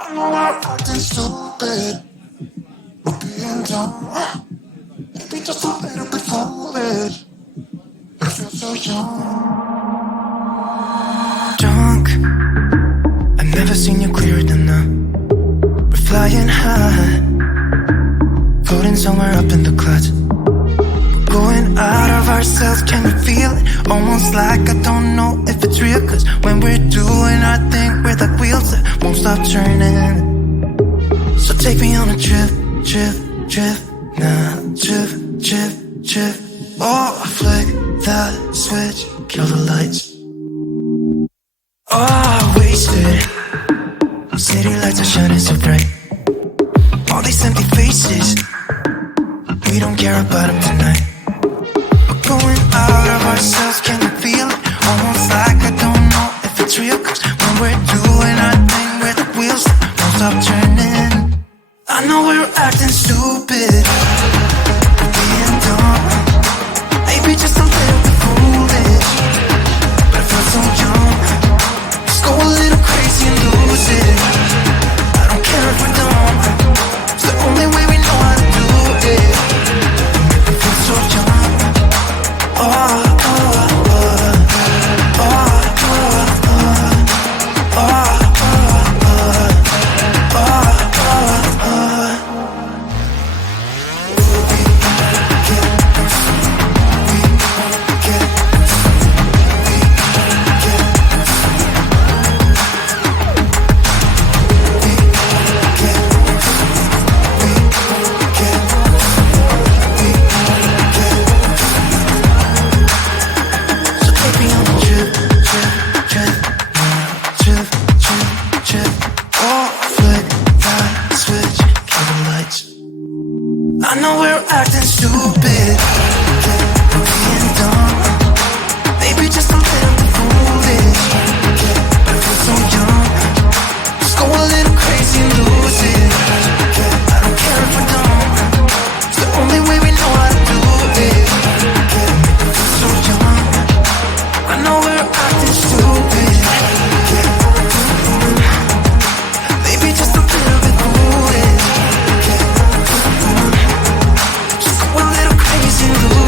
I know I'm acting stupid, we're being dumb. Maybe just a little bit foolish. I feel so young. Drunk, I've never seen you clearer than now. We're flying high, floating somewhere up in the clouds. We're going out of ourselves, can you feel it? Almost like I don't know if it's real. Cause when we're doing our thing, we're like wheels that won't stop turning. So take me on a trip, trip, trip. Now trip, trip, trip. Oh, flick that switch, kill the lights. Oh, wasted. City lights are shining so bright. All these empty faces, we don't care about them tonight. We're going out of ourselves, can you feel it? Almost like I don't know if it's real. Cause when we're doing our thing, we're the wheels that won't stop turning. I know we're acting stupid, we're being dumb. Maybe just a little bit foolish, but I feel so young. Let's go a little crazy and lose it. I don't care if we're dumb, it's the only way we know how to do it. We feel so young. Oh, oh, oh, oh, oh, oh, oh. I know we're acting stupid, we're being dumb. Maybe just a little bit foolish, but I feel so young. Let's go a little crazy and lose it. I don't care if we're dumb, it's the only way we know how to do it. I feel so young. I know we're acting stupid, maybe just a little bit foolish. Just go a little crazy and lose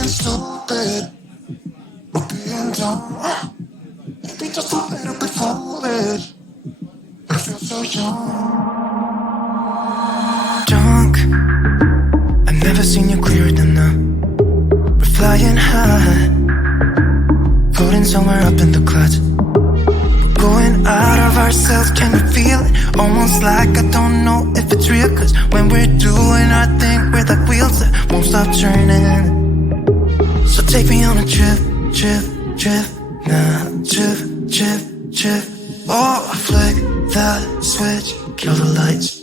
acting stupid. We're being dumb. Maybe just a little bit foolish. But I feel so young. Drunk. I've never seen you clearer than now. We're flying high, floating somewhere up in the clouds. We're going out of ourselves, can you feel it? Almost like I don't know if it's real. Cause when we're doing our thing, we're like wheels that won't stop turning. So take me on a trip, trip, trip. Now trip, trip, trip. Oh, flick that switch, kill the lights.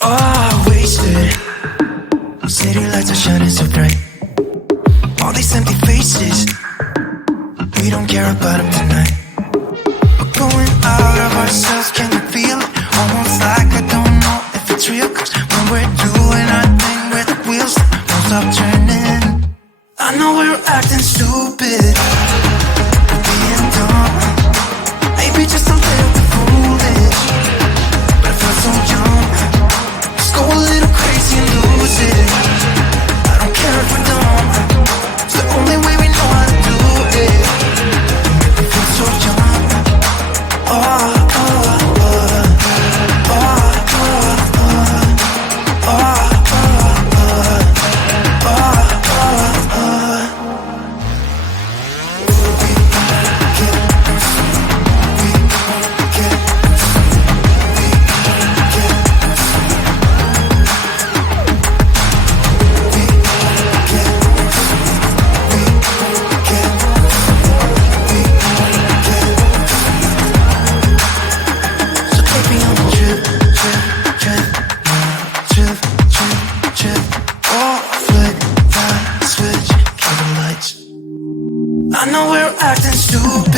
Oh, wasted. City lights are shining so bright. All these empty faces, we don't care about them tonight. We're going out of ourselves, can you feel it? Almost like I don't know if it's real. Cause when we're doing our thing, we're the wheels that won't stop turning. I know we're acting stupid, we're being dumb. Maybe just a little bit foolish, but I feel so young. Let's go a little crazy and lose it. I don't care if we're dumb, it's the only way we know how to do it. You make me feel so young. Oh, oh, oh, oh, oh, oh, oh, oh. I know we're acting stupid.